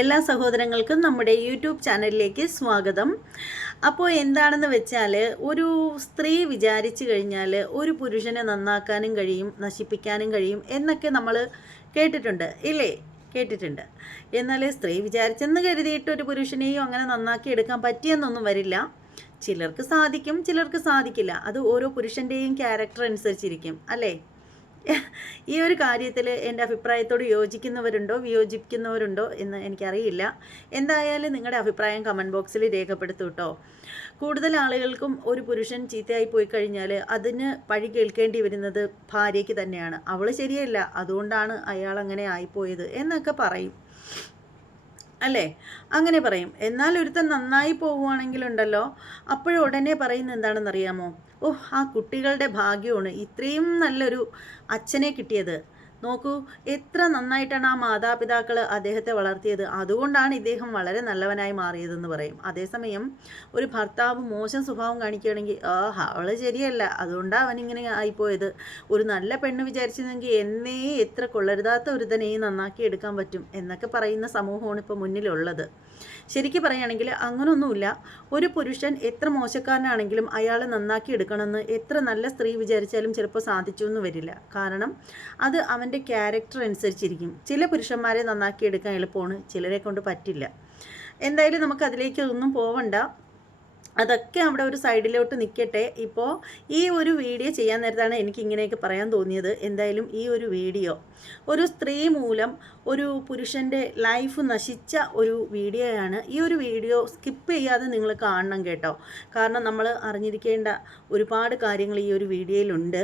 എല്ലാ സഹോദരങ്ങൾക്കും നമ്മുടെ യൂട്യൂബ് ചാനലിലേക്ക് സ്വാഗതം. അപ്പോൾ എന്താണെന്ന് വെച്ചാൽ ഒരു സ്ത്രീ വിചാരിച്ചു കഴിഞ്ഞാൽ ഒരു പുരുഷനെ നന്നാക്കാനും കഴിയും നശിപ്പിക്കാനും കഴിയും എന്നൊക്കെ നമ്മൾ കേട്ടിട്ടുണ്ട്. ഇല്ലേ? കേട്ടിട്ടുണ്ട്. എന്നാൽ സ്ത്രീ വിചാരിച്ചെന്ന് കരുതിയിട്ട് ഒരു പുരുഷനെയും അങ്ങനെ നന്നാക്കി എടുക്കാൻ പറ്റിയെന്നൊന്നും വരില്ല. ചിലർക്ക് സാധിക്കും ചിലർക്ക് സാധിക്കില്ല. അത് ഓരോ പുരുഷന്റെയും ക്യാരക്ടർ അനുസരിച്ചിരിക്കും. അല്ലേ? ഈ ഒരു കാര്യത്തിൽ എന്റെ അഭിപ്രായത്തോട് യോജിക്കുന്നവരുണ്ടോ? വിയോജിക്കുന്നവരുണ്ടോ? എന്ന് എനിക്കറിയില്ല. എന്തായാലും നിങ്ങളുടെ അഭിപ്രായം കമന്റ് ബോക്സിൽ രേഖപ്പെടുത്തൂ കേട്ടോ കൂടുതൽ ആളുകൾക്കും ഒരു പുരുഷൻ ചീത്തയായി പോയി കഴിഞ്ഞാൽ അതിന് പഴി കേൾക്കേണ്ടി വരുന്നത് ഭാര്യയ്ക്ക് തന്നെയാണ്. അവൾ ശരിയല്ല. അതുകൊണ്ടാണ് അയാൾ അങ്ങനെ ആയിപ്പോയത് എന്നൊക്കെ പറയും. അല്ലേ? അങ്ങനെ പറയും. എന്നാൽ ഒരുത്തൻ നന്നായി പോവുകയാണെങ്കിലുണ്ടല്ലോ. അപ്പോഴുടനെ പറയുന്നത് എന്താണെന്നറിയാമോ? ഓ ആ കുട്ടികളുടെ ഭാഗ്യമാണ് ഇത്രയും നല്ലൊരു അച്ഛനെ കിട്ടിയത്. നോക്കൂ എത്ര നന്നായിട്ടാണ് ആ മാതാപിതാക്കൾ അദ്ദേഹത്തെ വളർത്തിയത്. അതുകൊണ്ടാണ് ഇദ്ദേഹം വളരെ നല്ലവനായി മാറിയതെന്ന് പറയും. അതേസമയം ഒരു ഭർത്താവ് മോശം സ്വഭാവം കാണിക്കുകയാണെങ്കിൽ ആ അവൾ ശരിയല്ല. അതുകൊണ്ടാണ് അവനിങ്ങനെ ആയിപ്പോയത്. ഒരു നല്ല പെണ്ണ് വിചാരിച്ചിരുന്നെങ്കിൽ എന്നേ എത്ര കൊള്ളരുതാത്ത ഒരുതനെയും നന്നാക്കി എടുക്കാൻ പറ്റും എന്നൊക്കെ പറയുന്ന സമൂഹമാണ് ഇപ്പോൾ മുന്നിലുള്ളത്. ശരിക്കും പറയുകയാണെങ്കിൽ അങ്ങനൊന്നുമില്ല. ഒരു പുരുഷൻ എത്ര മോശക്കാരനാണെങ്കിലും അയാളെ നന്നാക്കി എടുക്കണമെന്ന് എത്ര നല്ല സ്ത്രീ വിചാരിച്ചാലും ചിലപ്പോൾ സാധിച്ചു എന്ന് വരില്ല. കാരണം അത് അവന്റെ ക്യാരക്ടർ അനുസരിച്ചിരിക്കും. ചില പുരുഷന്മാരെ നന്നാക്കി എടുക്കാൻ എളുപ്പമാണ്. ചിലരെ കൊണ്ട് പറ്റില്ല. എന്തായാലും നമുക്ക് അതിലേക്ക് ഒന്നും പോവണ്ട. അതൊക്കെ അവിടെ ഒരു സൈഡിലോട്ട് നിൽക്കട്ടെ ഇപ്പോൾ ഈ ഒരു വീഡിയോ ചെയ്യാൻ നേരത്താണ് എനിക്ക് ഇങ്ങനെയൊക്കെ പറയാൻ തോന്നിയത്. എന്തായാലും ഈ ഒരു വീഡിയോ ഒരു സ്ത്രീ മൂലം ഒരു പുരുഷന്റെ ലൈഫ് നശിച്ച ഒരു വീഡിയോയാണ്. ഈ ഒരു വീഡിയോ സ്കിപ്പ് ചെയ്യാതെ നിങ്ങൾ കാണണം കേട്ടോ. കാരണം നമ്മൾ അറിഞ്ഞിരിക്കേണ്ട ഒരുപാട് കാര്യങ്ങൾ ഈ ഒരു വീഡിയോയിലുണ്ട്.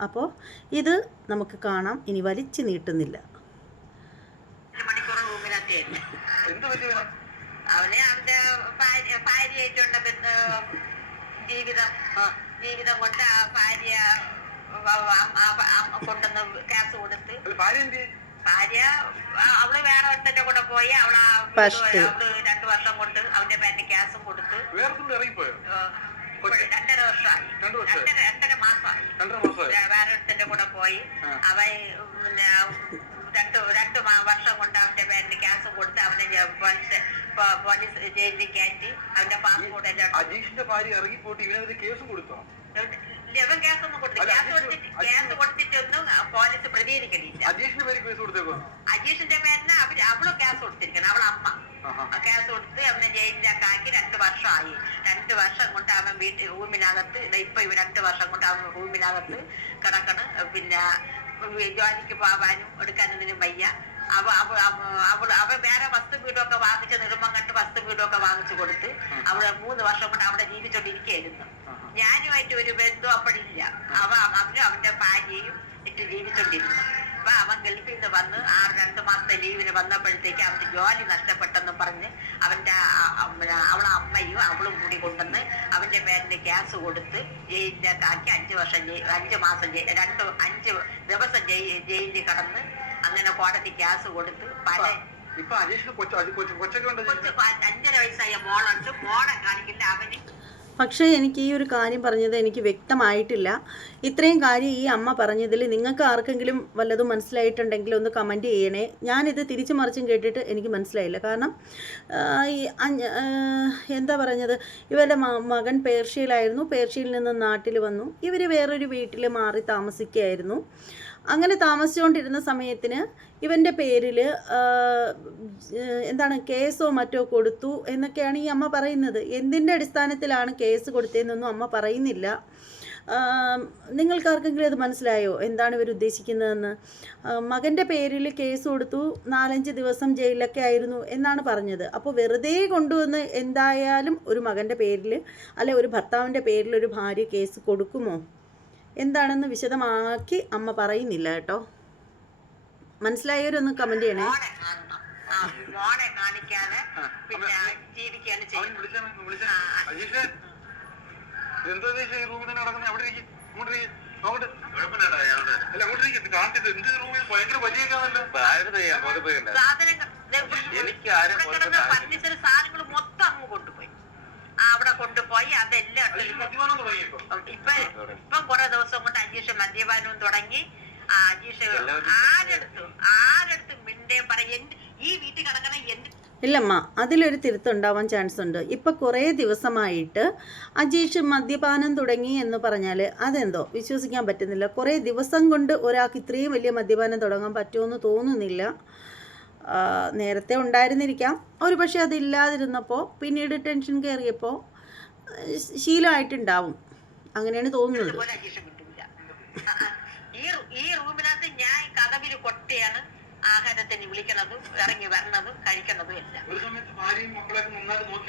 അപ്പോൾ ഇത് നമുക്ക് കാണാം. ഇനി വലിച്ചു നീട്ടുന്നില്ല. അവനെ അവന്റെ ഭാര്യ ഭാര്യയായിട്ടുള്ള ജീവിതം ആ, ജീവിതം കൊണ്ട് ആ ഭാര്യ കൊണ്ടുവന്ന് ക്യാസ് കൊടുത്ത്. അവൾ വേറെ ഒരുത്തന്റെ കൂടെ പോയി അവളാ രണ്ടു വർഷം കൊണ്ട് അവന്റെ പേരിന് ക്യാസും കൊടുത്ത്. രണ്ടര വർഷമായി. രണ്ടര രണ്ടര മാസമായി. രണ്ടര മാസമായി. വേ- വേറെ ഒരുത്തന്റെ കൂടെ പോയി. അവൻ പിന്നെ രണ്ട് രണ്ട് വർഷം കൊണ്ട് അവന്റെ പേരിന് ക്യാസ് കൊടുത്ത് അവനെ പോലീസ് പോലീസ് ജയിലിൽ കയറ്റി അവന്റെ പാസ്പോർട്ട് എല്ലാം അജീഷിന്റെ ഭാര്യ ഇറങ്ങിപ്പോയിട്ട് ഇവനെതിരെ കേസും കൊടുത്തോ? ലെവൻ ക്യാസ് ഒന്നും കൊടുത്തില്ല. അജീഷ് കൊടുത്തിട്ട് ക്യാസ് കൊടുത്തിട്ടൊന്നും പോലീസ് പ്രതികരിക്കണില്ല. അജീഷിന്റെ പേര് കേസ് കൊടുത്തേക്കോ അജീഷിന്റെ പേരിന് അവർ അവൾ ഗ്യാസ് കൊടുത്തിരിക്കണം. അവളെ അമ്മ. ഗ്യാസ് കൊടുത്ത് അവനെ ജയിലിലൊക്കെ ആക്കി രണ്ട് വർഷമായി. രണ്ട് വർഷം കൊണ്ട് അവൻ വീട്ടിൽ റൂമിനകത്ത് ഇപ്പൊ ഇവ രണ്ട് വർഷം കൊണ്ട് അവൻ റൂമിനകത്ത് കിടക്കണ്. പിന്നെ ജോലിക്ക് പോവാനും എടുക്കാനൊന്നിനും വയ്യ. അവ അവ അവൾ അവൻ വേറെ വസ്തു വീടൊക്കെ വാങ്ങിച്ച് കണ്ട് വസ്തു വീടൊക്കെ വാങ്ങിച്ചു കൊടുത്ത് അവൾ മൂന്ന് വർഷം കൊണ്ട് അവിടെ ജീവിച്ചോണ്ടിരിക്കുകയായിരുന്നു. ഞാനുമായിട്ട് ഒരു ബന്ധം അപ്പോഴില്ല അവ അവനും അവന്റെ ഭാര്യയും ഇട്ട് ജീവിച്ചോണ്ടിരുന്നു അപ്പൊ അവൻ ഗൾഫിൽ നിന്ന് വന്ന് ആറ് രണ്ട് മാസത്തെ ലീവിന് വന്നപ്പോഴത്തേക്ക് അവന്റെ ജോലി നഷ്ടപ്പെട്ടെന്ന് പറഞ്ഞ് അവന്റെ അവളെ അമ്മയും അവളും കൂടി കൊണ്ടുവന്ന് അവന്റെ പേരിന് ഗ്യാസ് കൊടുത്ത് ജയിലിലേക്ക് ആക്കി അഞ്ചു വർഷം അഞ്ചു മാസം രണ്ട് അഞ്ച് ദിവസം ജയിലിൽ കടന്ന് അങ്ങനെ കോടതി ഗ്യാസ് കൊടുത്ത് പല ഇപ്പൊ അഞ്ചര വയസ്സായ മോളുണ്ട്. മോളെ കാണിക്കില്ല അവന് പക്ഷേ എനിക്ക് ഈ ഒരു കാര്യം പറഞ്ഞത് എനിക്ക് വ്യക്തമായിട്ടില്ല. ഇത്രയും കാര്യം ഈ അമ്മ പറഞ്ഞതിൽ നിങ്ങൾക്ക് ആർക്കെങ്കിലും വല്ലതും മനസ്സിലായിട്ടുണ്ടെങ്കിൽ ഒന്ന് കമന്റ് ചെയ്യണേ. ഞാനിത് തിരിച്ചു മറിച്ചും കേട്ടിട്ട് എനിക്ക് മനസ്സിലായില്ല. കാരണം ഈ എന്താ പറഞ്ഞത്? ഇവരുടെ മകൻ പേർഷ്യയിലായിരുന്നു. പേർഷ്യയിൽ നിന്ന് നാട്ടിൽ വന്നു. ഇവർ വേറൊരു വീട്ടിൽ മാറി താമസിക്കുകയായിരുന്നു. അങ്ങനെ താമസിച്ചുകൊണ്ടിരുന്ന സമയത്തിന് ഇവന്റെ പേരിൽ എന്താണ് കേസോ മറ്റോ കൊടുത്തു എന്നൊക്കെയാണ് ഈ അമ്മ പറയുന്നത്. എന്തിന്റെ അടിസ്ഥാനത്തിലാണ് കേസ് കൊടുത്തതെന്നൊന്നും അമ്മ പറയുന്നില്ല. നിങ്ങൾക്കാർക്കെങ്കിലും അത് മനസ്സിലായോ? എന്താണ് ഇവർ ഉദ്ദേശിക്കുന്നതെന്ന്? മകന്റെ പേരിൽ കേസ് കൊടുത്തു നാലഞ്ച് ദിവസം ജയിലിലൊക്കെ ആയിരുന്നു എന്നാണ് പറഞ്ഞത്. അപ്പോൾ വെറുതെ കൊണ്ടുവന്ന് എന്തായാലും ഒരു മകന്റെ പേരിൽ അല്ലെ ഒരു ഭർത്താവിന്റെ പേരിൽ ഒരു ഭാര്യ കേസ് കൊടുക്കുമോ? എന്താണെന്ന് വിശദമാക്കി അമ്മ പറയുന്നില്ല കേട്ടോ. മനസ്സിലായവരൊന്ന് കമന്റ് ചെയ്യണേ. മോളെ കാണിക്കാതെ പിന്നെ സാധനങ്ങൾ ദേ എനിക്ക് ആരും ഇവിടെ കിടന്ന ഫർണിച്ചർ സാധനങ്ങൾ മൊത്തം അങ്ങ് കൊണ്ടുപോയി. അവിടെ കൊണ്ടുപോയി അതെല്ലാം ഇപ്പൊ. ഇപ്പൊ ഇപ്പം കുറെ ദിവസം കൊണ്ട് അജീഷ് മദ്യപാനവും തുടങ്ങി. ആ അജീഷ് ആരെടുത്തും ആരെടുത്തു മിണ്ടേ പറ എന്ത് ഈ വീട്ടിൽ കിടക്കണ എന്ത് ഇല്ലമ്മ അതിലൊരു തിരുത്തുണ്ടാവാൻ ചാൻസ് ഉണ്ട്. ഇപ്പൊ കുറേ ദിവസമായിട്ട് അജീഷ് മദ്യപാനം തുടങ്ങി എന്ന് പറഞ്ഞാൽ അതെന്തോ? വിശ്വസിക്കാൻ പറ്റുന്നില്ല. കുറേ ദിവസം കൊണ്ട് ഒരാൾക്ക് ഇത്രയും വലിയ മദ്യപാനം തുടങ്ങാൻ പറ്റുമെന്ന് തോന്നുന്നില്ല. നേരത്തെ ഉണ്ടായിരുന്നിരിക്കാം. ഒരു പക്ഷേ അതില്ലാതിരുന്നപ്പോൾ പിന്നീട് ടെൻഷൻ കയറിയപ്പോൾ ശീലമായിട്ടുണ്ടാവും. അങ്ങനെയാണ് തോന്നുന്നത്. ഈ റൂമിനകത്ത് ഞാൻ കൊട്ടയാണ് ആഹാരത്തിന് വിളിക്കണതും ഇറങ്ങി വരണതും കഴിക്കണതും എല്ലാം.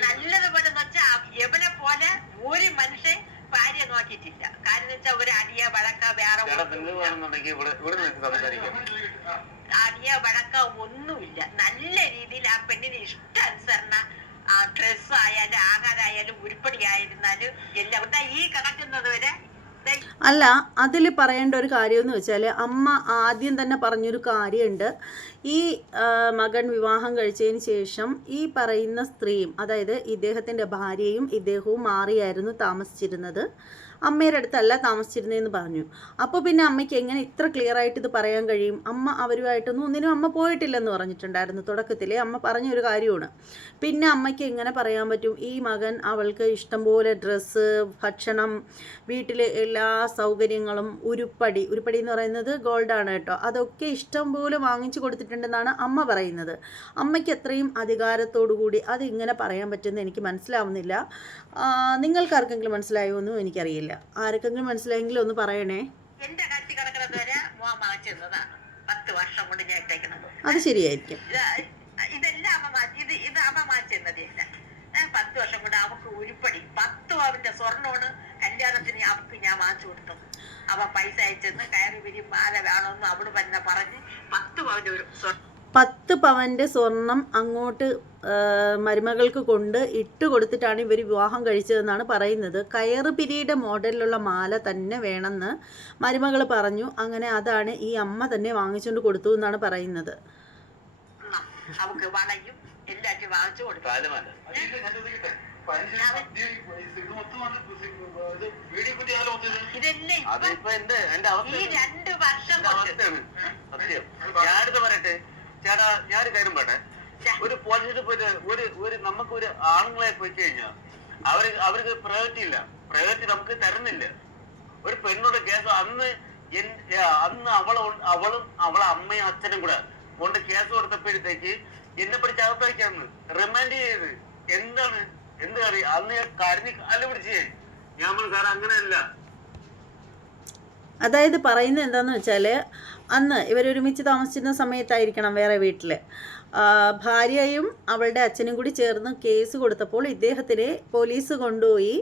നല്ലതുപോലെ എന്ന് വെച്ചാൽ എവനെ പോലെ ഒരു മനുഷ്യൻ ഭാര്യ നോക്കിയിട്ടില്ല. കാരണം വെച്ചാൽ ഒരു അടിയ വഴക്ക വേറെ അടിയ വഴക്ക ഒന്നുമില്ല. നല്ല രീതിയിൽ ആ പെണ്ണിന് ഇഷ്ടാനുസരണ ആ ഡ്രസ് ആയാലും ആഹാരമായാലും ഉരുപ്പടി ആയിരുന്നാലും എല്ലാം. ഇവിടെ ഈ കിടക്കുന്നത് വരെ അല്ല അതിൽ പറയേണ്ട ഒരു കാര്യമെന്ന് വെച്ചാൽ അമ്മ ആദ്യം തന്നെ പറഞ്ഞൊരു കാര്യമുണ്ട് ഈ മകൻ വിവാഹം കഴിച്ചതിന് ശേഷം ഈ പറയുന്ന സ്ത്രീയും അതായത് ഇദ്ദേഹത്തിന്റെ ഭാര്യയും ഇദ്ദേഹവും മാറിയായിരുന്നു താമസിച്ചിരുന്നത്. അമ്മയുടെ അടുത്തല്ല താമസിച്ചിരുന്നതെന്ന് പറഞ്ഞു. അപ്പോൾ പിന്നെ അമ്മയ്ക്ക് എങ്ങനെ ഇത്ര ക്ലിയർ ആയിട്ട് ഇത് പറയാൻ കഴിയും? അമ്മ അവരുമായിട്ടൊന്നും ഒന്നിനും അമ്മ പോയിട്ടില്ലെന്ന് പറഞ്ഞിട്ടുണ്ടായിരുന്നു തുടക്കത്തിൽ അമ്മ പറഞ്ഞൊരു കാര്യമാണ്. പിന്നെ അമ്മയ്ക്ക് എങ്ങനെ പറയാൻ പറ്റും? ഈ മകൻ അവൾക്ക് ഇഷ്ടംപോലെ ഡ്രസ്സ് ഭക്ഷണം വീട്ടിലെ എല്ലാ സൗകര്യങ്ങളും ഉരുപ്പടി. ഉരുപ്പടി എന്ന് പറയുന്നത് ഗോൾഡാണ് കേട്ടോ. അതൊക്കെ ഇഷ്ടംപോലെ വാങ്ങിച്ചു കൊടുത്തിട്ടുണ്ടെന്നാണ് അമ്മ പറയുന്നത്. അമ്മയ്ക്ക് എത്രയും അധികാരത്തോടു കൂടി അത് ഇങ്ങനെ പറയാൻ പറ്റുമെന്ന് എനിക്ക് മനസ്സിലാവുന്നില്ല. നിങ്ങൾക്കാർക്കെങ്കിലും മനസ്സിലായോ എന്നും എനിക്കറിയില്ല. ആർക്കെങ്കിലും മനസ്സിലായെങ്കിലും ഒന്ന് പറയണേ. എന്റെ കച്ചി കിടക്കുന്നത് വരെ മോൻ വാങ്ങിച്ചിരുന്നതാണ് പത്ത് വർഷം കൊണ്ട് ഞാൻ ഇട്ടേക്കുന്നത് അത് ശരിയായിരിക്കും. ഇത് ഇതെല്ലാം അമ്മ മാറ്റി. ഇത് ഇത് അമ്മ മാറ്റുന്നതല്ല പത്ത് വർഷം കൊണ്ട് അവക്ക് ഉരുപ്പടി പത്ത് അവന്റെ സ്വർണമാണ്. കല്യാണത്തിന് അവക്ക് ഞാൻ വാങ്ങിച്ചു കൊടുത്തത് അവ പൈസ അയച്ചെന്ന് കയറി വിരി. മാല വേണമെന്ന് അവൾ തന്നെ പറഞ്ഞ് പത്ത് പവന്റെ ഒരു സ്വർണം പത്ത് പവന്റെ സ്വർണം അങ്ങോട്ട് മരുമകൾക്ക് കൊണ്ട് ഇട്ട് കൊടുത്തിട്ടാണ് ഇവർ വിവാഹം കഴിച്ചതെന്നാണ് പറയുന്നത്. കയറ് പിരിയുടെ മോഡലിലുള്ള മാല തന്നെ വേണമെന്ന് മരുമകൾ പറഞ്ഞു. അങ്ങനെ അതാണ് ഈ അമ്മ തന്നെ വാങ്ങിച്ചുകൊണ്ട് കൊടുത്തു എന്നാണ് പറയുന്നത്. അവക്ക് വളയും എല്ലാറ്റും വാങ്ങിച്ചു കൊടുത്തു ഇതെല്ലാം ഈ രണ്ട് വർഷം ഞാനിത് പറയട്ടെ? ചേട്ടാ ഞാനൊരു കാര്യം പറട്ടെ ഒരു പോലീസിൽ പോയിട്ട് ഒരു ഒരു നമുക്ക് ഒരു ആണുങ്ങളെ പോയി കഴിഞ്ഞാൽ അവർ അവർക്ക് പ്രയോറിറ്റി ഇല്ല പ്രയോറിറ്റി നമുക്ക് തരുന്നില്ല. ഒരു പെണ്ണുടെ കേസ് അന്ന് അന്ന് അവൾ അവളും അവളെ അമ്മയും അച്ഛനും കൂടെ കൊണ്ട് കേസ് കൊടുത്തപ്പോഴത്തേക്ക് എന്നെ പിടിച്ച് അകത്തേക്കാന്ന് റിമാൻഡ് ചെയ്ത്. എന്താണ്? എന്ത് കറി? അന്ന് ഞാൻ കരഞ്ഞ് കാൽ പിടിച്ചേ ഞാൻ. സാർ അങ്ങനെയല്ല. അതായത് പറയുന്നത് എന്താണെന്ന് വെച്ചാൽ അന്ന് ഇവരൊരുമിച്ച് താമസിച്ചിരുന്ന സമയത്തായിരിക്കണം വേറെ വീട്ടിൽ ഭാര്യയും അവളുടെ അച്ഛനും കൂടി ചേർന്ന് കേസ് കൊടുത്തപ്പോൾ ഇദ്ദേഹത്തിനെ പോലീസ് കൊണ്ടുപോയി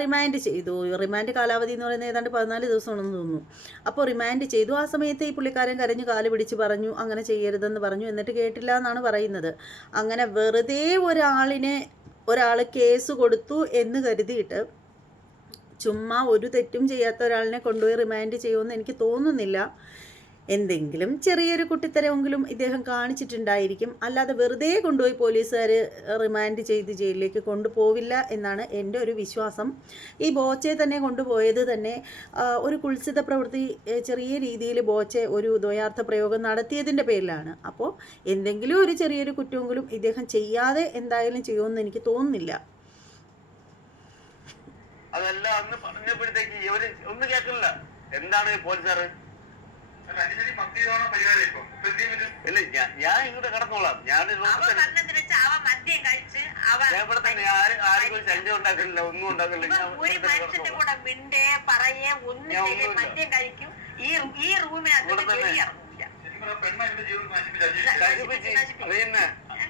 റിമാൻഡ് ചെയ്തു. റിമാൻഡ് കാലാവധി എന്ന് പറയുന്നത് ഏതാണ്ട് പതിനാല് ദിവസമാണെന്ന് തോന്നുന്നു. അപ്പോൾ റിമാൻഡ് ചെയ്തു. ആ സമയത്ത് ഈ പുള്ളിക്കാരൻ കരഞ്ഞു കാൽ പിടിച്ച് പറഞ്ഞു അങ്ങനെ ചെയ്യരുതെന്ന് പറഞ്ഞു. എന്നിട്ട് കേട്ടില്ല എന്നാണ് പറയുന്നത്. അങ്ങനെ വെറുതെ ഒരാളിനെ ഒരാൾ കേസ് കൊടുത്തു എന്ന് കരുതിയിട്ട് ചുമ്മാ ഒരു തെറ്റും ചെയ്യാത്ത ഒരാളിനെ കൊണ്ടുപോയി റിമാൻഡ് ചെയ്യുമെന്ന് എനിക്ക് തോന്നുന്നില്ല. എന്തെങ്കിലും ചെറിയൊരു കുട്ടിത്തരമെങ്കിലും ഇദ്ദേഹം കാണിച്ചിട്ടുണ്ടായിരിക്കും. അല്ലാതെ വെറുതെ കൊണ്ടുപോയി പോലീസുകാർ റിമാൻഡ് ചെയ്ത് ജയിലിലേക്ക് കൊണ്ടുപോവില്ല എന്നാണ് എന്റെ ഒരു വിശ്വാസം. ഈ ബോച്ചയെ തന്നെ കൊണ്ടുപോയത് തന്നെ ഒരു കുൽസിത പ്രവൃത്തി ചെറിയ രീതിയിൽ ബോച്ചെ ഒരു ദ്വയാർത്ഥ പ്രയോഗം നടത്തിയതിന്റെ പേരിലാണ്. അപ്പോൾ എന്തെങ്കിലും ഒരു ചെറിയൊരു കുറ്റമെങ്കിലും ഇദ്ദേഹം ചെയ്യാതെ എന്തായാലും ചെയ്യുമെന്ന് എനിക്ക് തോന്നുന്നില്ല. അതല്ല അന്ന് പറഞ്ഞപ്പോഴത്തേക്ക് ഇവർ ഒന്നും കേൾക്കില്ല എന്താണ് പോലീസുകാർ ഇല്ല ഞാൻ- ഞാൻ ഇങ്ങോട്ട് കിടന്നോളാം. ഞാൻ ഇവിടെ തന്നെ ആരും ആരും ഒരു ശല്യം ഉണ്ടാക്കില്ല ഒന്നും ഞാൻ ഒരു മനുഷ്യന്റെ കൂടെ മിണ്ടേ പറയേ ഒന്നും ഞാൻ ചെയ്യേ മദ്യം കഴിക്കും. ഈ ഈ റൂമിനകത്ത് നശിപ്പിച്ച്.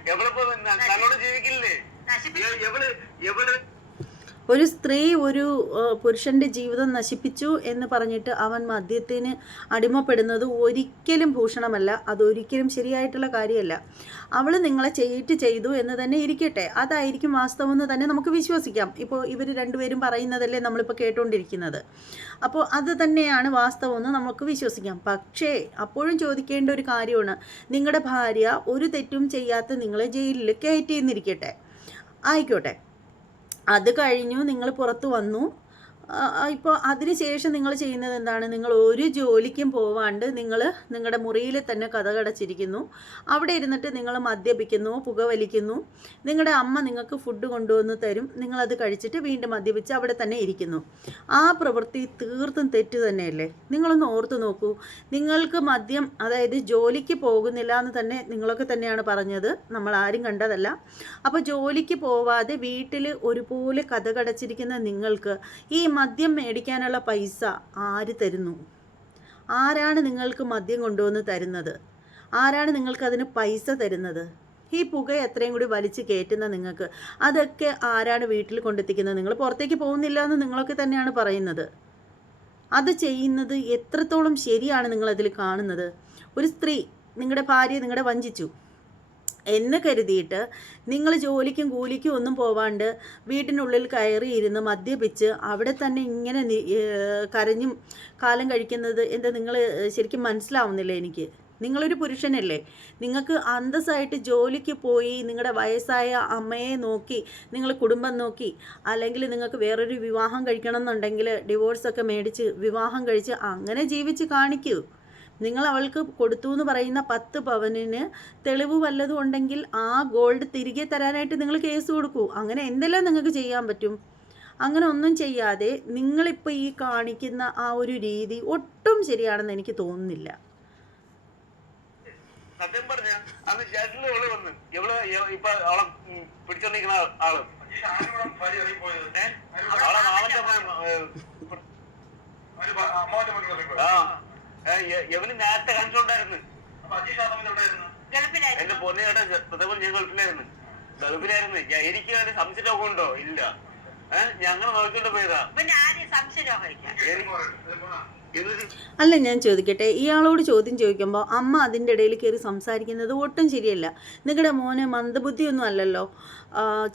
എവിടെ നല്ലോണം ജീവിക്കില്ലേ? എവൾ എവൾ ഒരു സ്ത്രീ ഒരു പുരുഷന്റെ ജീവിതം നശിപ്പിച്ചു എന്ന് പറഞ്ഞിട്ട് അവൻ മദ്യത്തിന് അടിമപ്പെടുന്നത് ഒരിക്കലും ഭൂഷണമല്ല. അതൊരിക്കലും ശരിയായിട്ടുള്ള കാര്യമല്ല. അവൾ നിങ്ങളെ ചെയ്യിട്ട് ചെയ്തു എന്ന് തന്നെ ഇരിക്കട്ടെ. അതായിരിക്കും വാസ്തവം എന്ന് തന്നെ നമുക്ക് വിശ്വസിക്കാം. ഇപ്പോൾ ഇവർ രണ്ടുപേരും പറയുന്നതല്ലേ നമ്മളിപ്പോൾ കേട്ടുകൊണ്ടിരിക്കുന്നത് അപ്പോൾ അത് തന്നെയാണ് വാസ്തവം എന്ന് നമുക്ക് വിശ്വസിക്കാം. പക്ഷേ അപ്പോഴും ചോദിക്കേണ്ട ഒരു കാര്യമാണ്. നിങ്ങളുടെ ഭാര്യ ഒരു തെറ്റും ചെയ്യാത്ത നിങ്ങളെ ജയിലിൽ കയറ്റിയെന്നിരിക്കട്ടെ. ആയിക്കോട്ടെ. അത് കഴിഞ്ഞു നിങ്ങൾ പുറത്ത് വന്നു. ഇപ്പോൾ അതിനുശേഷം നിങ്ങൾ ചെയ്യുന്നത് എന്താണ്? നിങ്ങൾ ഒരു ജോലിക്കും പോവാണ്ട് നിങ്ങൾ നിങ്ങളുടെ മുറിയിൽ തന്നെ കഥകടച്ചിരിക്കുന്നു. അവിടെ ഇരുന്നിട്ട് നിങ്ങൾ മദ്യപിക്കുന്നു പുകവലിക്കുന്നു. നിങ്ങളുടെ അമ്മ നിങ്ങൾക്ക് ഫുഡ് കൊണ്ടുവന്ന് തരും. നിങ്ങളത് കഴിച്ചിട്ട് വീണ്ടും മദ്യപിച്ച് അവിടെ തന്നെ ഇരിക്കുന്നു. ആ പ്രവൃത്തി തീർത്തും തെറ്റ് തന്നെയല്ലേ? നിങ്ങളൊന്ന് ഓർത്തു നോക്കൂ. നിങ്ങൾക്ക് മദ്യം അതായത് ജോലിക്ക് പോകുന്നില്ല എന്ന് തന്നെ നിങ്ങളൊക്കെ തന്നെയാണ് പറഞ്ഞത്. നമ്മൾ ആരും കണ്ടതല്ല. അപ്പോൾ ജോലിക്ക് പോവാതെ വീട്ടിൽ ഒരുപോലെ കഥകടച്ചിരിക്കുന്ന നിങ്ങൾക്ക് ഈ മദ്യം മേടിക്കാനുള്ള പൈസ ആര് തരുന്നു? ആരാണ് നിങ്ങൾക്ക് മദ്യം കൊണ്ടുവന്ന് തരുന്നത്? ആരാണ് നിങ്ങൾക്കതിന് പൈസ തരുന്നത്? ഈ പുക എത്രയും കൂടി വലിച്ച് കയറ്റുന്ന നിങ്ങൾക്ക് അതൊക്കെ ആരാണ് വീട്ടിൽ കൊണ്ടെത്തിക്കുന്നത്? നിങ്ങൾ പുറത്തേക്ക് പോകുന്നില്ല എന്ന് നിങ്ങളൊക്കെ തന്നെയാണ് പറയുന്നത്. അത് ചെയ്യുന്നത് എത്രത്തോളം ശരിയാണ് നിങ്ങളതിൽ കാണുന്നത്? ഒരു സ്ത്രീ നിങ്ങളുടെ ഭാര്യ നിങ്ങളെ വഞ്ചിച്ചു. എന്ന് കരുതിയിട്ട് നിങ്ങൾ ജോലിക്കും കൂലിക്കും ഒന്നും പോവാണ്ട് വീട്ടിനുള്ളിൽ കയറി ഇരുന്ന് മദ്യപിച്ച് അവിടെ തന്നെ ഇങ്ങനെ കരഞ്ഞും കാലം കഴിക്കുന്നത് എന്താ നിങ്ങൾ ശരിക്കും മനസ്സിലാവുന്നില്ല എനിക്ക്? നിങ്ങളൊരു പുരുഷനല്ലേ. നിങ്ങൾക്ക് അന്തസ്സായിട്ട് ജോലിക്ക് പോയി നിങ്ങളുടെ വയസ്സായ അമ്മയെ നോക്കി നിങ്ങൾ കുടുംബം നോക്കി അല്ലെങ്കിൽ നിങ്ങൾക്ക് വേറൊരു വിവാഹം കഴിക്കണം എന്നുണ്ടെങ്കിൽ ഡിവോഴ്സൊക്കെ മേടിച്ച് വിവാഹം കഴിച്ച് അങ്ങനെ ജീവിച്ച് കാണിക്കൂ. നിങ്ങൾ അവൾക്ക് കൊടുത്തു എന്ന് പറയുന്ന പത്ത് പവനിന് തെളിവ് വല്ലതും ഉണ്ടെങ്കിൽ ആ ഗോൾഡ് തിരികെ തരാനായിട്ട് നിങ്ങൾ കേസ് കൊടുക്കൂ. അങ്ങനെ എന്തെല്ലാം നിങ്ങൾക്ക് ചെയ്യാൻ പറ്റും? അങ്ങനെ ഒന്നും ചെയ്യാതെ നിങ്ങളിപ്പോൾ ഈ കാണിക്കുന്ന ആ ഒരു രീതി ഒട്ടും ശരിയാണെന്ന് എനിക്ക് തോന്നുന്നില്ല. സത്യം പറഞ്ഞ അന്ന് ഷട്ടിൽ ഇവൾ വന്ന്. ഇവൾ ഇ- ഇപ്പൊ അവളെ ഉം, പിടിച്ചോണ്ടിരിക്കുന്ന ആൾ? അവളെ മാമന്റെ ആ. ഇവന് നേരത്തെ കാണിച്ചുണ്ടായിരുന്നു ഗൾഫിലായിരുന്നു. എന്റെ പൊന്നിയുടെ പ്രഥമം ഞാൻ ഗൾഫിലായിരുന്നു. ഗൾഫിലായിരുന്നു. എനിക്ക് അതിന് സംശയമൊക്കെ ഉണ്ടോ? ഇല്ല. ഏഹ് ഞങ്ങൾ നോക്കിക്കൊണ്ട് പോയതാ. പിന്നെ സംശയം അല്ല ഞാൻ ചോദിക്കട്ടെ ഇയാളോട് ചോദ്യം ചോദിക്കുമ്പോൾ അമ്മ അതിന്റെ ഇടയിൽ കയറി സംസാരിക്കുന്നത് ഒട്ടും ശരിയല്ല. നിങ്ങളുടെ മോന് മന്ദബുദ്ധിയൊന്നും അല്ലല്ലോ.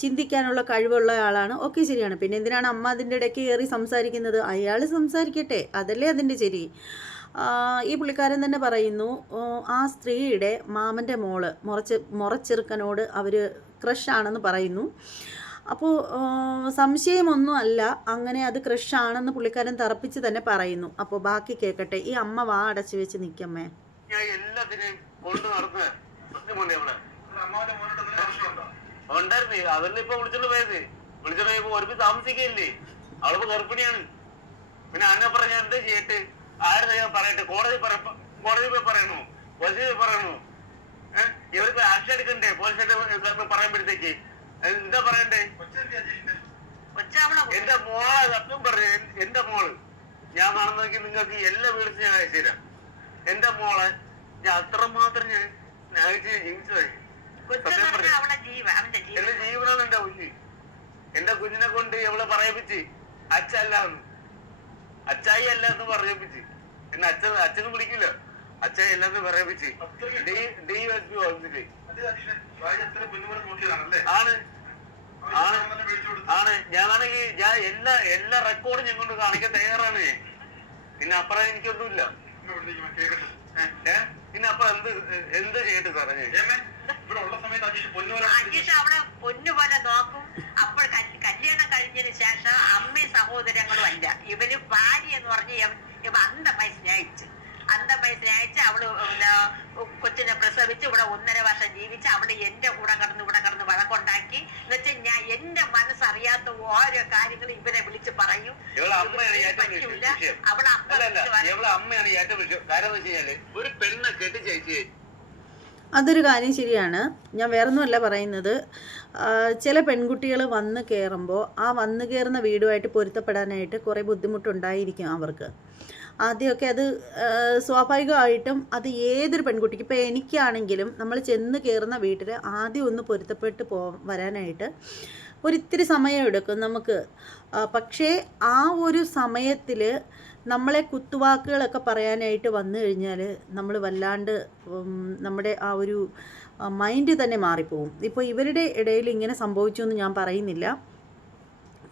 ചിന്തിക്കാനുള്ള കഴിവുള്ള ആളാണ്. ഓക്കെ ശരിയാണ്. പിന്നെ എന്തിനാണ് അമ്മ അതിന്റെ ഇടയ്ക്ക് കയറി സംസാരിക്കുന്നത്? അയാൾ സംസാരിക്കട്ടെ. അതല്ലേ അതിന്റെ ശരി. ഈ പുള്ളിക്കാരൻ തന്നെ പറയുന്നു ആ സ്ത്രീയുടെ മാമന്റെ മോൾ മുറച്ച് മുറച്ചെറുക്കനോട് അവർ ക്രഷാണെന്ന് പറയുന്നു. അപ്പോൾ സംശയമൊന്നും അല്ല അങ്ങനെ അത് ക്രഷാണെന്ന് പുള്ളിക്കാരൻ തറപ്പിച്ച് തന്നെ പറയുന്നു. അപ്പോൾ ബാക്കി കേൾക്കട്ടെ ഈ അമ്മ വാ അടച്ചു വെച്ച് നിൽക്കമ്മേ ഉണ്ടായിരുന്നു അതല്ലേ ഇപ്പൊ വിളിച്ചോണ്ട് പോയത്? വിളിച്ചോണ്ട് ഒരുമിച്ച് താമസിക്കില്ലേ? അവളിപ്പോ ഗർഭിണിയാണ്. പിന്നെ അന്നെ പറഞ്ഞ എന്താ ചെയ്യട്ടെ? ആരുടെ ഞാൻ പറയട്ടെ? കോടതി കോടതി പോയി പറയണോ? പോലീസ് പറയണു? ഇവർക്ക് ആക്ഷൻ എടുക്കണ്ടേ? പോലീസ് പറയുമ്പോഴത്തേക്ക്. എന്താ പറയണ്ടേ? എന്റെ മോളെ സത്യം പറഞ്ഞു. എന്റെ മോൾ. ഞാൻ കാണുന്നെങ്കിൽ നിങ്ങൾക്ക് എല്ലാ വീടും ഞാൻ അയച്ചു തരാം. എന്റെ മോൾ ഞാൻ അത്രമാത്രം ഞാൻ സ്നേഹിച്ച് ജീവിച്ചതായി. എന്റെ ജീവനാണ് എന്റെ കുഞ്ഞ്. എന്റെ കുഞ്ഞിനെ കൊണ്ട് എവിടെ പറയിപ്പിച്ച് അച്ഛല്ല എന്ന് അച്ചായി അല്ല എന്ന് പറയിപ്പിച്ച് പിന്നെ അച്ഛൻ അച്ഛനും വിളിക്കില്ല. അച്ചായി അല്ല എന്ന് പറയിപ്പിച്ച് ഡി എസ് പി ഓഫീസിൽ ആണ്. ആണ്. ആണ്. ഞാനാണെങ്കിൽ ഞാൻ എല്ലാ എല്ലാ റെക്കോർഡും ഞാൻ കൊണ്ട് കാണിക്കാൻ തയ്യാറാണ്. പിന്നെ അപ്പുറം എനിക്കൊന്നുമില്ല? പിന്നെ അപ്പൊ എന്ത് എന്ത് ചെയ്യട്ടെ സാറേ? ഞാൻ അജീഷ് അവിടെ പൊന്നുപോലെ നോക്കും. അപ്പോൾ കല്യാണം കഴിഞ്ഞതിന് ശേഷം അമ്മയും സഹോദരങ്ങളും അല്ല. ഇവർ ഭാര്യ എന്ന് പറഞ്ഞ് ഇവ അന്തമായി സ്നേഹിച്ച്. അന്തമായി സ്നേഹിച്ച് അവൾ കൊച്ചിനെ പ്രസവിച്ച് ഇവിടെ ഒന്നര വർഷം ജീവിച്ച് അവൾ എന്റെ കൂടെ കടന്ന് ഇവിടെ കടന്ന് വഴക്കുണ്ടാക്കി. എന്നുവെച്ചാൽ ഞാൻ എന്റെ മനസ്സറിയാത്ത ഓരോ കാര്യങ്ങൾ ഇവരെ വിളിച്ച് പറയും. പറ്റൂല. അവളെ അമ്മയാണ് ഏറ്റവും ഒരു പെണ്ണെ കെട്ടിച്ചയച്ച് അതൊരു കാര്യം ശരിയാണ്. ഞാൻ വേറൊന്നുമല്ല പറയുന്നത്. ചില പെൺകുട്ടികൾ വന്ന് കയറുമ്പോൾ ആ വന്ന് കയറുന്ന വീടുമായിട്ട് പൊരുത്തപ്പെടാനായിട്ട് കുറേ ബുദ്ധിമുട്ടുണ്ടായിരിക്കും അവർക്ക്. ആദ്യമൊക്കെ അത് സ്വാഭാവികമായിട്ടും അത് ഏതൊരു പെൺകുട്ടിക്ക് ഇപ്പോൾ എനിക്കാണെങ്കിലും നമ്മൾ ചെന്ന് കയറുന്ന വീട്ടിൽ ആദ്യം ഒന്ന് പൊരുത്തപ്പെട്ട് പോ വരാനായിട്ട് ഒരിത്തിരി സമയം എടുക്കും നമുക്ക് പക്ഷേ ആ ഒരു സമയത്തിൽ നമ്മളെ കുത്തുവാക്കുകളൊക്കെ പറയാനായിട്ട് വന്നു കഴിഞ്ഞാൽ നമ്മൾ വല്ലാണ്ട് നമ്മുടെ ആ ഒരു മൈൻഡ് തന്നെ മാറിപ്പോവും. ഇപ്പോൾ ഇവരുടെ ഇടയിൽ ഇങ്ങനെ സംഭവിച്ചു എന്ന് ഞാൻ പറയുന്നില്ല.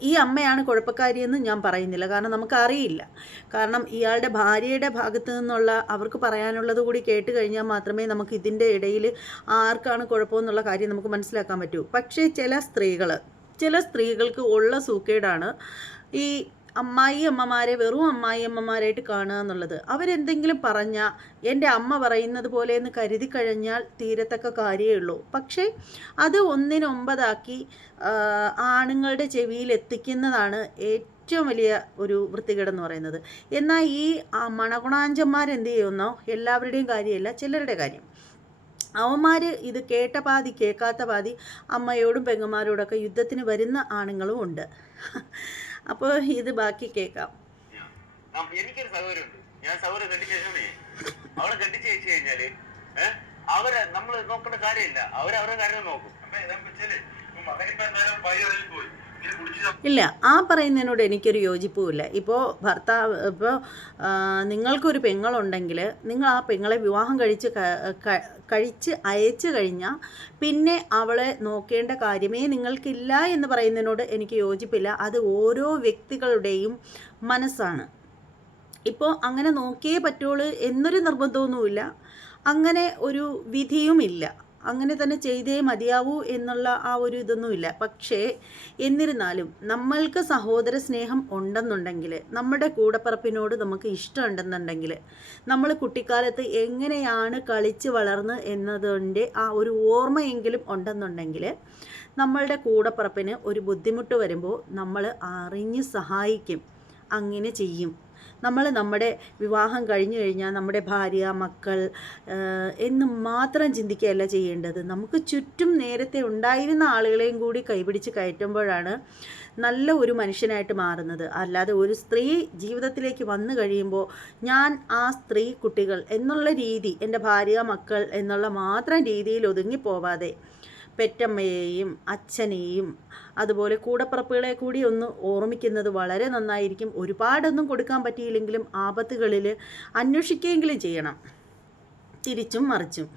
ഈ അമ്മയാണ് കുഴപ്പക്കാരിയെന്ന് ഞാൻ പറയുന്നില്ല. കാരണം നമുക്കറിയില്ല. കാരണം ഇയാളുടെ ഭാര്യയുടെ ഭാഗത്തു നിന്നുള്ള അവർക്ക് പറയാനുള്ളത് കൂടി കേട്ട് കഴിഞ്ഞാൽ മാത്രമേ നമുക്ക് ഇതിന്റെ ഇടയിൽ ആർക്കാണ് കുഴപ്പമെന്നുള്ള കാര്യം നമുക്ക് മനസ്സിലാക്കാൻ പറ്റൂ. പക്ഷേ ചില സ്ത്രീകൾ ചില സ്ത്രീകൾക്ക് ഉള്ള സൂക്കേടാണ് ഈ അമ്മായി അമ്മമാരെ വെറും അമ്മായി അമ്മമാരായിട്ട് കാണുക എന്നുള്ളത്. അവരെന്തെങ്കിലും പറഞ്ഞാൽ എന്റെ അമ്മ പറയുന്നത് പോലെ എന്ന് കരുതി കഴിഞ്ഞാൽ തീരത്തക്ക കാര്യമേ ഉള്ളൂ. പക്ഷേ അത് ഒന്നിനൊമ്പതാക്കി ആണുങ്ങളുടെ ചെവിയിൽ എത്തിക്കുന്നതാണ് ഏറ്റവും വലിയ ഒരു വൃത്തികേടെന്ന് പറയുന്നത്. എന്നാൽ ഈ മണഗുണാഞ്ചന്മാരെന്ത് ചെയ്യുന്നോ എല്ലാവരുടെയും കാര്യമല്ല ചിലരുടെ കാര്യം. അവന്മാർ ഇത് കേട്ട പാതി കേൾക്കാത്ത പാതി അമ്മയോടും പെങ്ങന്മാരോടൊക്കെ യുദ്ധത്തിന് വരുന്ന ആണുങ്ങളും ഉണ്ട്. അപ്പോൾ ഇത് ബാക്കി കേക്കാം ആ, എനിക്കൊരു സൗകര്യമുണ്ട്. ഞാൻ സൗകര്യം കണ്ടിച്ച ശേഷമേ അവളെ വെച്ച് കഴിഞ്ഞാൽ അവരെ നമ്മൾ നോക്കേണ്ട കാര്യമില്ല. അവർ അവരുടെ കാര്യം നോക്കും. മകനിപ്പോ എന്തായാലും പയ്യ പോയി. ഇല്ല ആ പറയുന്നതിനോട് എനിക്കൊരു യോജിപ്പുമില്ല. ഇപ്പോൾ ഭർത്താവ് ഇപ്പോൾ നിങ്ങൾക്കൊരു പെങ്ങളുണ്ടെങ്കിൽ നിങ്ങൾ ആ പെങ്ങളെ വിവാഹം കഴിച്ച് കഴിച്ച് അയച്ചു കഴിഞ്ഞാൽ പിന്നെ അവളെ നോക്കേണ്ട കാര്യമേ നിങ്ങൾക്കില്ല എന്ന് പറയുന്നതിനോട് എനിക്ക് യോജിപ്പില്ല. അത് ഓരോ വ്യക്തികളുടെയും മനസ്സാണ്. ഇപ്പോൾ അങ്ങനെ നോക്കിയേ പറ്റുള്ളൂ എന്നൊരു നിർബന്ധമൊന്നുമില്ല. അങ്ങനെ ഒരു വിധിയുമില്ല. അങ്ങനെ തന്നെ ചെയ്തേ മതിയാവൂ എന്നുള്ള ആ ഒരു ഇതൊന്നുമില്ല. പക്ഷേ എന്നിരുന്നാലും നമ്മൾക്ക് സഹോദര സ്നേഹം ഉണ്ടെന്നുണ്ടെങ്കിൽ നമ്മുടെ കൂടപ്പറപ്പിനോട് നമുക്ക് ഇഷ്ടമുണ്ടെന്നുണ്ടെങ്കിൽ നമ്മൾ കുട്ടിക്കാലത്ത് എങ്ങനെയാണ് കളിച്ച് വളർന്ന് എന്നതിന്റെ ആ ഒരു ഓർമ്മയെങ്കിലും ഉണ്ടെന്നുണ്ടെങ്കിൽ നമ്മളുടെ കൂടപ്പറപ്പിന് ഒരു ബുദ്ധിമുട്ട് വരുമ്പോൾ നമ്മൾ അറിഞ്ഞ് സഹായിക്കും. അങ്ങനെ ചെയ്യും. നമ്മൾ നമ്മുടെ വിവാഹം കഴിഞ്ഞു കഴിഞ്ഞാൽ നമ്മുടെ ഭാര്യ മക്കൾ എന്ന് മാത്രം ചിന്തിക്കുകയല്ല ചെയ്യേണ്ടത്. നമുക്ക് ചുറ്റും നേരത്തെ ഉണ്ടായിരുന്ന ആളുകളെയും കൂടി കൈപിടിച്ച് കയറ്റുമ്പോഴാണ് നല്ല ഒരു മനുഷ്യനായിട്ട് മാറുന്നത്. അല്ലാതെ ഒരു സ്ത്രീ ജീവിതത്തിലേക്ക് വന്നു കഴിയുമ്പോൾ ഞാൻ ആ സ്ത്രീ കുട്ടികൾ എന്നുള്ള രീതി എന്റെ ഭാര്യ മക്കൾ എന്നുള്ള മാത്രം രീതിയിൽ ഒതുങ്ങിപ്പോവാതെ പെറ്റമ്മയെയും അച്ഛനെയും അതുപോലെ കൂടപ്പുറപ്പുകളെ കൂടി ഒന്ന് ഓർമ്മിക്കുന്നത് വളരെ നന്നായിരിക്കും. ഒരുപാടൊന്നും കൊടുക്കാൻ പറ്റിയില്ലെങ്കിലും ആപത്തുകളിൽ അന്വേഷിക്കുകയെങ്കിലും ചെയ്യണം. തിരിച്ചും മറിച്ചും.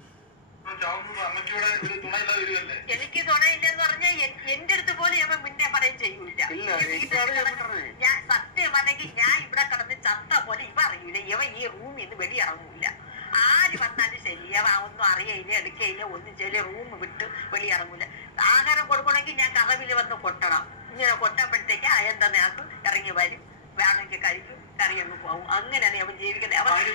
എനിക്ക് തുണയില്ലെന്ന് പറഞ്ഞാൽ എന്റെ അടുത്ത് പോലും ഞാൻ മുന്നേ പറയും ചെയ്യൂല ഇല്ല, ഈ വീട്ടിൽ ഞാൻ പറഞ്ഞത്. ഞാൻ സത്യം അല്ലെങ്കിൽ ഞാൻ ഇവിടെ കിടന്ന് ചത്ത പോലെ ഇവ അറിയൂല ഇവ ഈ റൂമിൽ നിന്ന് വെളിയിറങ്ങൂല. ആര് വന്നാലും ശരിയാവാ ഒന്നും അറിയയില്ല എടുക്കയില്ല ഒന്നും ചെയ്യില്ല റൂം വിട്ട് വെളിയിറങ്ങൂല. ആഹാരം കൊടുക്കണമെങ്കിൽ ഞാൻ കഥവിൽ വന്ന് കൊട്ടണം. ഇങ്ങനെ കൊട്ടുമ്പോഴത്തേക്ക് എന്താ നേർക്ക് ഇറങ്ങി വരും വേണമെങ്കിൽ കഴിക്കും കറിയങ്ങ് പോകും അങ്ങനെയാണ് അവൻ ജീവിക്കുന്നത്. അവൻ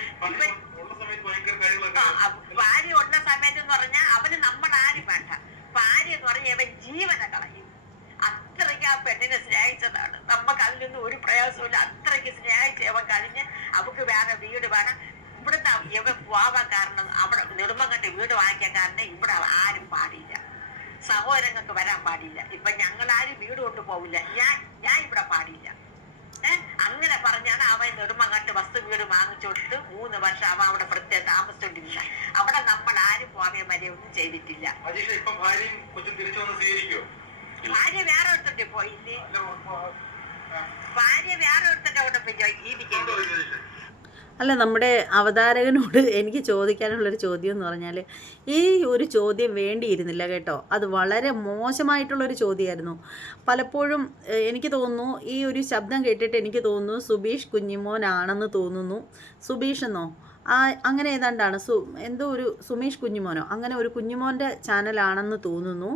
ഭാര്യ ഉള്ള സമയത്ത് എന്ന് പറഞ്ഞാൽ അവന് നമ്മൾ ആരും വേണ്ട. ഭാര്യ എന്ന് പറഞ്ഞാൽ അവൻ ജീവനെ കളയും. അത്രയ്ക്ക് ആ പെണ്ണിനെ സ്നേഹിച്ചതാണ്. നമുക്ക് അതിലൊന്നും ഒരു പ്രയാസമില്ല അത്രയ്ക്ക് സ്നേഹിച്ച് അവൻ കഴിഞ്ഞ് അവക്ക് വേണം വീട് വേണം. ഇവിടുത്തെ ഇവിടെ പോവാൻ കാരണം അവിടെ നെടുമ്പങ്ങട്ട് വീട് വാങ്ങിക്കാൻ കാരണം ഇവിടെ ആരും പാടില്ല സഹോദരങ്ങൾക്ക് വരാൻ പാടില്ല ഇപ്പൊ ഞങ്ങൾ ആരും വീട് കൊണ്ട് പോവില്ല. ഞാൻ ഞാൻ ഇവിടെ പാടില്ല അങ്ങനെ പറഞ്ഞാണ് അവൻ നെടുമങ്ങാട്ട് വസ്തു വീട് വാങ്ങിച്ചു കൊടുത്ത് മൂന്ന് വർഷം അവൻ അവിടെ പ്രത്യേകം താമസിച്ചോണ്ടിരുന്ന. അവിടെ നമ്മൾ ആരും പോവേ ഒന്നും ചെയ്തിട്ടില്ല. ഭാര്യ വേറെ ഒരുത്തന്റെ പോയില്ലേ? ഭാര്യ വേറെ ഒരുത്തന്റെ അവിടെ പോയി ജീവിക്കേണ്ടി അല്ല നമ്മുടെ അവതാരകനോട് എനിക്ക് ചോദിക്കാനുള്ളൊരു ചോദ്യം എന്ന് പറഞ്ഞാൽ ഈ ഒരു ചോദ്യം വേണ്ടിയിരുന്നില്ല കേട്ടോ. അത് വളരെ മോശമായിട്ടുള്ളൊരു ചോദ്യമായിരുന്നു. പലപ്പോഴും എനിക്ക് തോന്നുന്നു ഈ ഒരു ശബ്ദം കേട്ടിട്ട് എനിക്ക് തോന്നുന്നു സുബീഷ് കുഞ്ഞിമോനാണെന്ന് തോന്നുന്നു. സുബീഷ് എന്നോ? ആ അങ്ങനെ ഏതാണ്ടാണ്? സു എന്തോ ഒരു സുമേഷ് കുഞ്ഞിമോനോ? അങ്ങനെ ഒരു കുഞ്ഞിമോന്റെ ചാനലാണെന്ന് തോന്നുന്നു.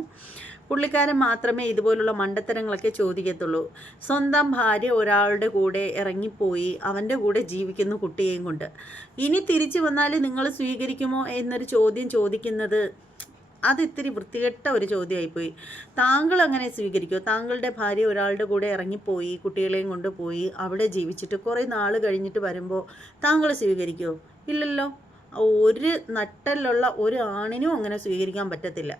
പുള്ളിക്കാരൻ മാത്രമേ ഇതുപോലുള്ള മണ്ടത്തരങ്ങളൊക്കെ ചോദിക്കത്തുള്ളൂ. സ്വന്തം ഭാര്യ ഒരാളുടെ കൂടെ ഇറങ്ങിപ്പോയി അവന്റെ കൂടെ ജീവിക്കുന്ന കുട്ടിയെയും കൊണ്ട്. ഇനി തിരിച്ചു വന്നാൽ നിങ്ങൾ സ്വീകരിക്കുമോ എന്നൊരു ചോദ്യം ചോദിക്കുന്നത് അത് ഇത്തിരി വൃത്തികെട്ട ഒരു ചോദ്യമായിപ്പോയി. താങ്കൾ അങ്ങനെ സ്വീകരിക്കുമോ താങ്കളുടെ ഭാര്യ ഒരാളുടെ കൂടെ ഇറങ്ങിപ്പോയി കുട്ടികളെയും കൊണ്ട് പോയി അവിടെ ജീവിച്ചിട്ട് കുറേ നാൾ കഴിഞ്ഞിട്ട് വരുമ്പോൾ താങ്കൾ സ്വീകരിക്കുമോ ഇല്ലല്ലോ. ഒരു നട്ടലുള്ള ഒരു ആണിനും അങ്ങനെ സ്വീകരിക്കാൻ പറ്റത്തില്ല.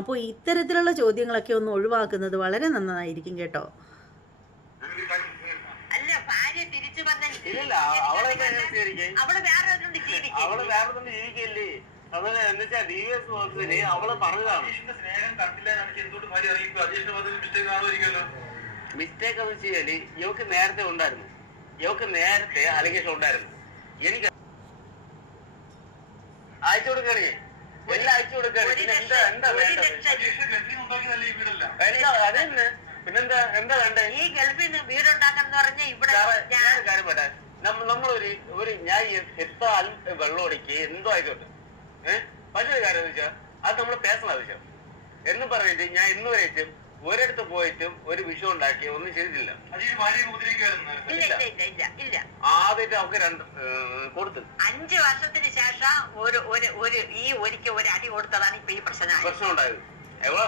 അപ്പോൾ ഇത്തരത്തിലുള്ള ചോദ്യങ്ങളൊക്കെ ഒന്ന് ഒഴിവാക്കുന്നത് വളരെ നന്നായിരിക്കും കേട്ടോ. അല്ല ഭാര്യ തിരിച്ചു വന്നാൽ ഇല്ലില്ല അവളെ ഡി എസ് ബോക്സിന് പറഞ്ഞതാണ്. സ്നേഹം കണ്ടില്ല എനിക്ക് എന്തുകൊണ്ട് ഭാര്യ അറിയിക്കും മിസ്റ്റേക്ക് മിസ്റ്റേക്ക് എന്ന് വെച്ചാൽ ഇവക്ക് നേരത്തെ ഉണ്ടായിരുന്നു. ഇവക്ക് നേരത്തെ അലിഗേഷൻ ഉണ്ടായിരുന്നു. എനിക്ക് അയച്ചു കൊടുക്കണേ എല്ലാം അയച്ചു അതന്നെ പിന്നെന്താ എന്താ വേണ്ടേ? ഈ ഗൾഫിൽ വീടുണ്ടാക്കാന്ന് പറഞ്ഞ ഇവിടെ കാര്യം നമ്മൾ നമ്മളൊരു ഒരു ഞാൻ എത്താലും വെള്ളം അടിക്കുക എന്തോ ആയിക്കോട്ടെ. ഏഹ് മറ്റൊരു കാര്യം എന്ന് വെച്ചാൽ അത് നമ്മൾ ആവശ്യം എന്ന് പറഞ്ഞിട്ട് ഞാൻ ഇന്ന് വരെയും ഒരിടത്ത് പോയിട്ടും ഒരു വിഷയം ഉണ്ടാക്കി ഒന്നും ചെയ്തില്ല ആദ്യത്തെ ഇല്ല ഇല്ല ഇല്ല ഇല്ല ഇല്ല ആദ്യമായിട്ട് അവർക്ക് രണ്ട് കൊടുത്തു. അഞ്ചു വർഷത്തിന് ശേഷം ഒരു ഒരു ഒരു ഈ ഒരിക്കൽ ഒരു അടി കൊടുത്തതാണ് ഇപ്പൊ ഈ പ്രശ്നം പ്രശ്നം ഉണ്ടായത് എവിടെ